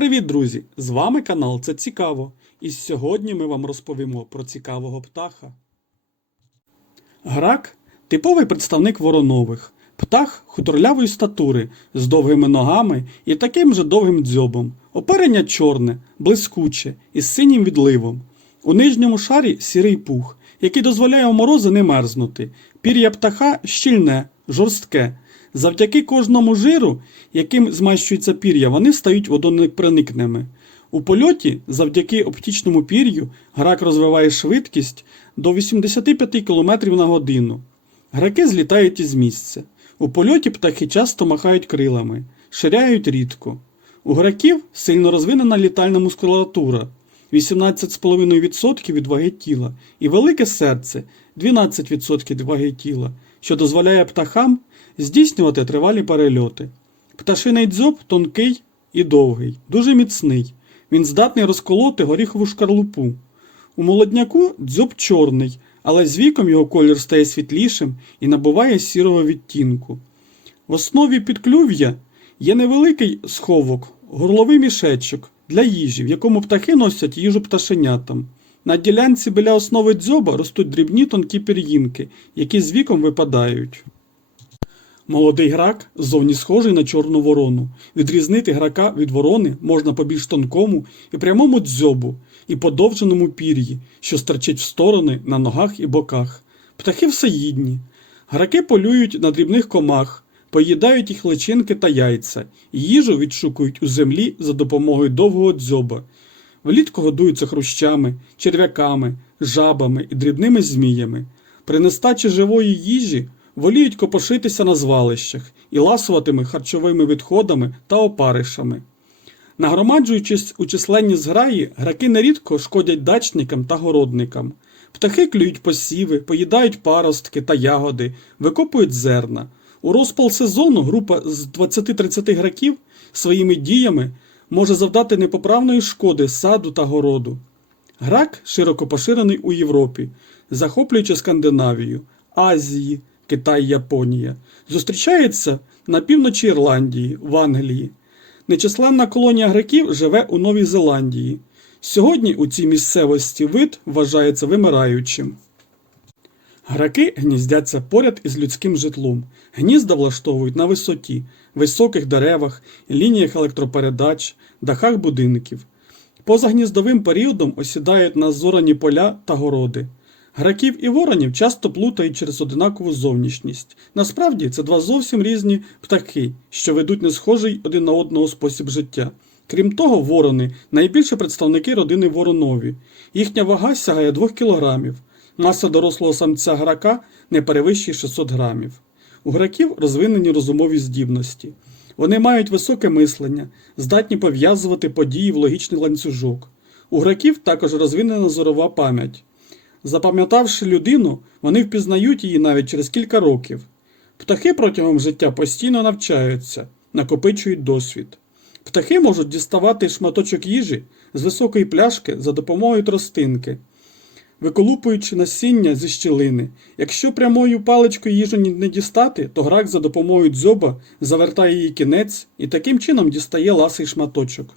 Привіт, друзі! З вами канал Це Цікаво. І сьогодні ми вам розповімо про цікавого птаха. Грак типовий представник воронових. Птах худорлявої статури з довгими ногами і таким же довгим дзьобом. Оперення чорне, блискуче із синім відливом. У нижньому шарі сірий пух, який дозволяє у морози не мерзнути. Пір'я птаха щільне, жорстке. Завдяки кожному жиру, яким змащується пір'я, вони стають водонепроникними. У польоті, завдяки оптичному пір'ю, грак розвиває швидкість до 85 км на годину. Граки злітають із місця. У польоті птахи часто махають крилами, ширяють рідко. У граків сильно розвинена літальна мускулатура 18,5% від ваги тіла і велике серце 12% від ваги тіла, що дозволяє птахам здійснювати тривалі перельоти. Пташиний дзьоб тонкий і довгий, дуже міцний. Він здатний розколоти горіхову шкарлупу. У молодняку дзьоб чорний, але з віком його колір стає світлішим і набуває сірого відтінку. В основі підклюв'я є невеликий сховок, горловий мішечок для їжі, в якому птахи носять їжу пташенятам. На ділянці біля основи дзьоба ростуть дрібні тонкі пір'їнки, які з віком випадають. Молодий грак ззовні схожий на чорну ворону. Відрізнити грака від ворони можна по більш тонкому і прямому дзьобу, і подовженому пір'ї, що стирчить в сторони на ногах і боках. Птахи всеїдні. Граки полюють на дрібних комах, поїдають їх личинки та яйця, їжу відшукують у землі за допомогою довгого дзьоба. Влітку годуються хрущами, черв'яками, жабами і дрібними зміями. При нестачі живої їжі воліють копошитися на звалищах і ласуватими харчовими відходами та опаришами. Нагромаджуючись у численні зграї, граки нерідко шкодять дачникам та городникам. Птахи клюють посіви, поїдають паростки та ягоди, викопують зерна. У розпал сезону група з 20-30 граків своїми діями може завдати непоправної шкоди саду та городу. Грак широко поширений у Європі, захоплюючи Скандинавію, Азії, Китай, Японія. Зустрічається на півночі Ірландії, в Англії. Нечисленна колонія граків живе у Новій Зеландії. Сьогодні у цій місцевості вид вважається вимираючим. Граки гніздяться поряд із людським житлом. Гнізда влаштовують на висоті, високих деревах, лініях електропередач, дахах будинків. Поза гніздовим періодом осідають на зорані поля та городи. Граків і воронів часто плутають через одинакову зовнішність. Насправді це два зовсім різні птахи, що ведуть не схожий один на одного спосіб життя. Крім того, ворони найбільші представники родини воронові. Їхня вага сягає 2 кілограмів. Маса дорослого самця грака не перевищує 600 грамів. У граків розвинені розумові здібності. Вони мають високе мислення, здатні пов'язувати події в логічний ланцюжок. У граків також розвинена зорова пам'ять. Запам'ятавши людину, вони впізнають її навіть через кілька років. Птахи протягом життя постійно навчаються, накопичують досвід. Птахи можуть діставати шматочок їжі з високої пляшки за допомогою тростинки, виколупуючи насіння зі щілини. Якщо прямою паличкою їжу не дістати, то грак за допомогою дзьоба завертає її кінець і таким чином дістає ласий шматочок.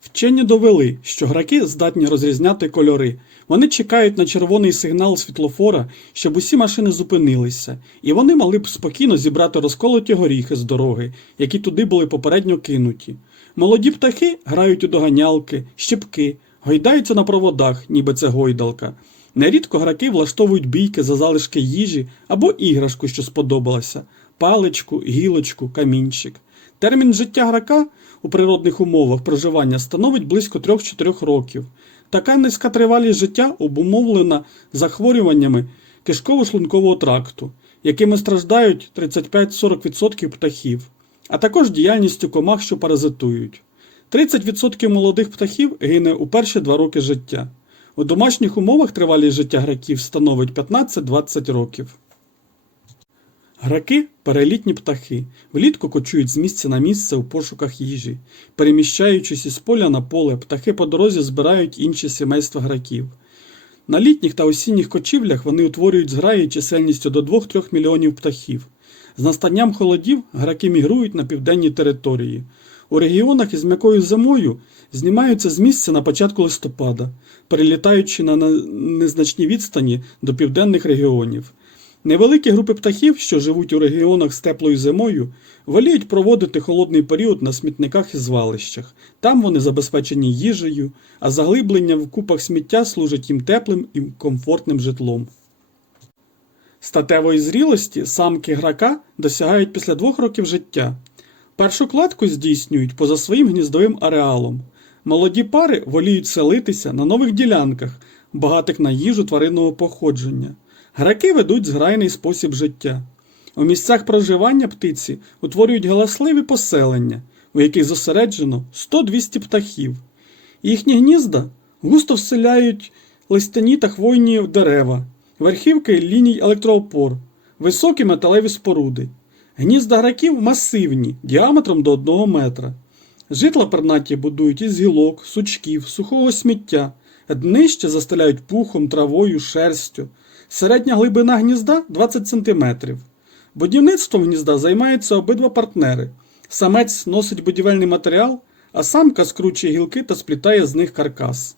Вчені довели, що граки здатні розрізняти кольори. Вони чекають на червоний сигнал світлофора, щоб усі машини зупинилися, і вони могли б спокійно зібрати розколоті горіхи з дороги, які туди були попередньо кинуті. Молоді птахи грають у доганялки, щепки, гойдаються на проводах, ніби це гойдалка. Нерідко граки влаштовують бійки за залишки їжі або іграшку, що сподобалася паличку, гілочку, камінчик. Термін життя грака у природних умовах проживання становить близько 3-4 років. Така низька тривалість життя обумовлена захворюваннями кишково-шлункового тракту, якими страждають 35-40% птахів, а також діяльністю комах, що паразитують. 30% молодих птахів гине у перші два роки життя. У домашніх умовах тривалість життя граків становить 15-20 років. Граки перелітні птахи, влітку кочують з місця на місце у пошуках їжі. Переміщаючись із поля на поле, птахи по дорозі збирають інші сімейства граків. На літніх та осінніх кочівлях вони утворюють зграї чисельністю до 2-3 мільйонів птахів. З настанням холодів граки мігрують на південні території. У регіонах із м'якою зимою знімаються з місця на початку листопада, перелітаючи на на- незначні відстані до південних регіонів. Невеликі групи птахів, що живуть у регіонах з теплою зимою, воліють проводити холодний період на смітниках і звалищах. Там вони забезпечені їжею, а заглиблення в купах сміття служить їм теплим і комфортним житлом. Статевої зрілості самки грака досягають після двох років життя. Першу кладку здійснюють поза своїм гніздовим ареалом. Молоді пари воліють селитися на нових ділянках, багатих на їжу тваринного походження. Граки ведуть зграйний спосіб життя. У місцях проживання птиці утворюють галасливі поселення, у яких зосереджено 100-200 птахів. Їхні гнізда густо вселяють листяні та хвойні дерева, верхівки ліній електроопор, високі металеві споруди. Гнізда граків масивні, діаметром до 1 метра. Житла пернаті будують із гілок, сучків, сухого сміття, днище застеляють пухом, травою, шерстю. Середня глибина гнізда 20 см. Будівництвом гнізда займаються обидва партнери. Самець носить будівельний матеріал, а самка скручує гілки та сплітає з них каркас.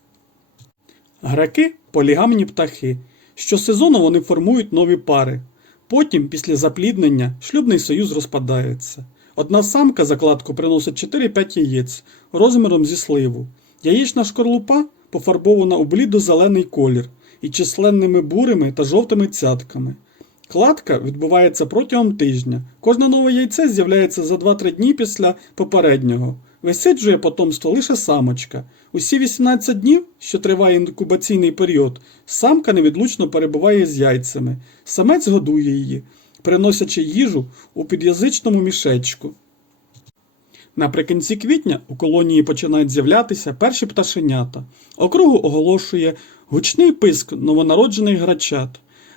Граки полігамні птахи. Щосезону вони формують нові пари. Потім, після запліднення, шлюбний союз розпадається. Одна самка закладку приносить 4-5 яєць розміром зі сливу. Яєчна шкорлупа пофарбована у блідо-зелений колір і численними бурими та жовтими цятками. Кладка відбувається протягом тижня. Кожне нове яйце з'являється за 2-3 дні після попереднього. Висиджує потомство лише самочка. Усі 18 днів, що триває інкубаційний період, самка невідлучно перебуває з яйцями. Самець годує її, приносячи їжу у під'язичному мішечку. Наприкінці квітня у колонії починають з'являтися перші пташенята. Округу оголошує гучний писк новонароджених грачат.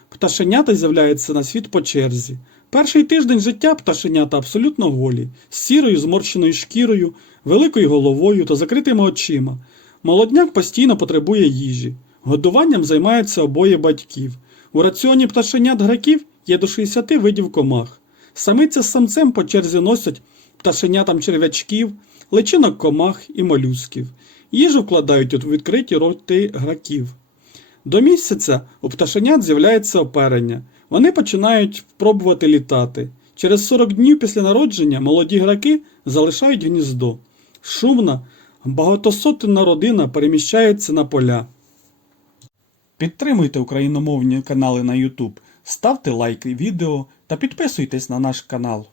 Пташенята з'являються на світ по черзі. Перший тиждень життя пташенята абсолютно голі, з сірою зморщеною шкірою, великою головою та закритими очима. Молодняк постійно потребує їжі. Годуванням займаються обоє батьків. У раціоні пташенят граків є до 60 видів комах. Самиця з самцем по черзі носять пташенятам черв'ячків, личинок комах і молюсків. Їжу вкладають у відкриті роти граків. До місяця у пташенят з'являється оперення. Вони починають пробувати літати. Через 40 днів після народження молоді граки залишають гніздо. Шумна, багатосотенна родина переміщається на поля. Підтримуйте україномовні канали на YouTube, ставте лайки відео та підписуйтесь на наш канал.